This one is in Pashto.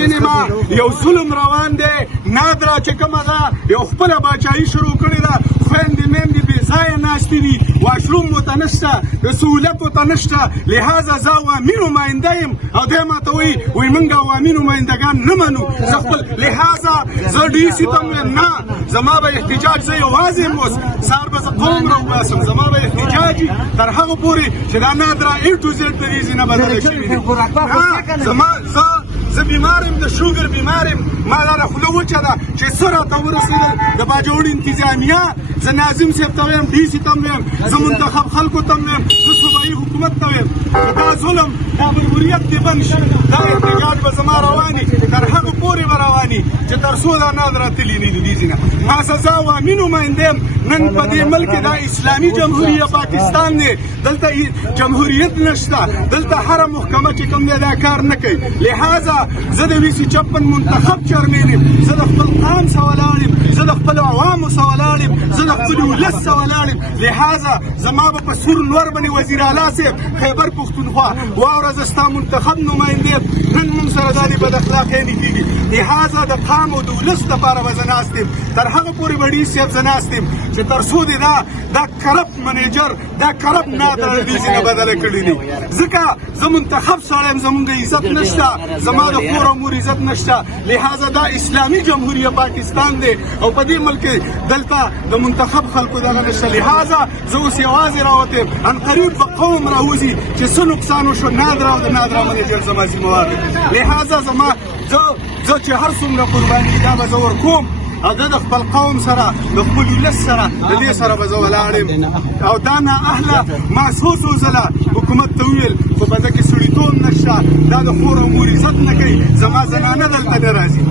وینې ما یو ظلم روان دی نادره چې کومه ده یو خپله باچایي شروع کړې ده خویندې میندې بې ځایه ناستې دي واشروم ورته نشته د سهولت ورته نشته لهذا زه عوامي نماینده یم او دی ماته وایي موږ عوامي نمایندګان نه منو زه خپل لهذا زه ډي سي ته هم ویم نه زما به احتجاج زه یوازې یم اوس سهار به زه قوم راوباسم زما به احتجاج وي تر هغه پورې چې دا نادره A to Z د دې ځای نه بدله شوي دي زه بیمار یم د شوګر بیمار یم ما دا خوله وچه ده چې څه راته ورسېدل د باجوړ انتظامیه زه ناظم صاحب ته ویم ډي سي ته هم ویم زه منتخب خلکو ته هم ویم زه صوبایي حکومت ته ویم چې دا ظلم دا بربریت دې بند شي دا احتجاج به زما رواني تر هغه پورې به رواني چې تر څو دا نادره تلي نه دي دې ځای نه ما زه عوامي نماینده یم نن په دې ملک دا اسلامي جمهوریه پاکستان دی دلته جمهوریت نشته دلته هره محکمه چې کوم دی دا کار نه کوي لهذا زه د وي سي 56 منتخب چیرمن یم زه د خپل قام سره ولاړ یم زه د خپلو عوامو سره ولاړ یم زه د خپل ولس سره ولاړ یم لهذا زما به په سور نور باندې وزیر اعلی صاحب خیبر پښتونخوا واوره زه ستا منتخب نماینده یم نن موږ سره دا د بد اخلاقۍ نه کېږي لهذا د قام او د ولس دپاره به زه ناست یم تر هغه پورې به ډي صاحب زه ناست یم چې تر څو دې دا کرپټ منیجر دا کرپټ نادره د دې ځای نه بدله کړي دي ځکه زه منتخب سړی یم زمونږ عزت نشته زما د کور او مور عزت نشته لهذا دا اسلامي جمهوریه پاکستان دی او په دې ملک دلته د منتخب خلکو دغه نشته لهذا زه اوس یوازې راوتی یم ان قریب به قوم راوځي چې څه نقصان وشو نادره او د نادره منیجر زما ذمهوار دی لهذا زما زه چې هر څومره قرباني دا به زه ورکوم او زه د خپل قوم سره د خپل ولس سره د دې سره به زه ولاړ یم او دا نااهله ما څو ځله حکومت ته وویل خو په ده کې سړیتوب نشته دا د خور او مور عزت نه کوي زما زنانه دلته نه راځي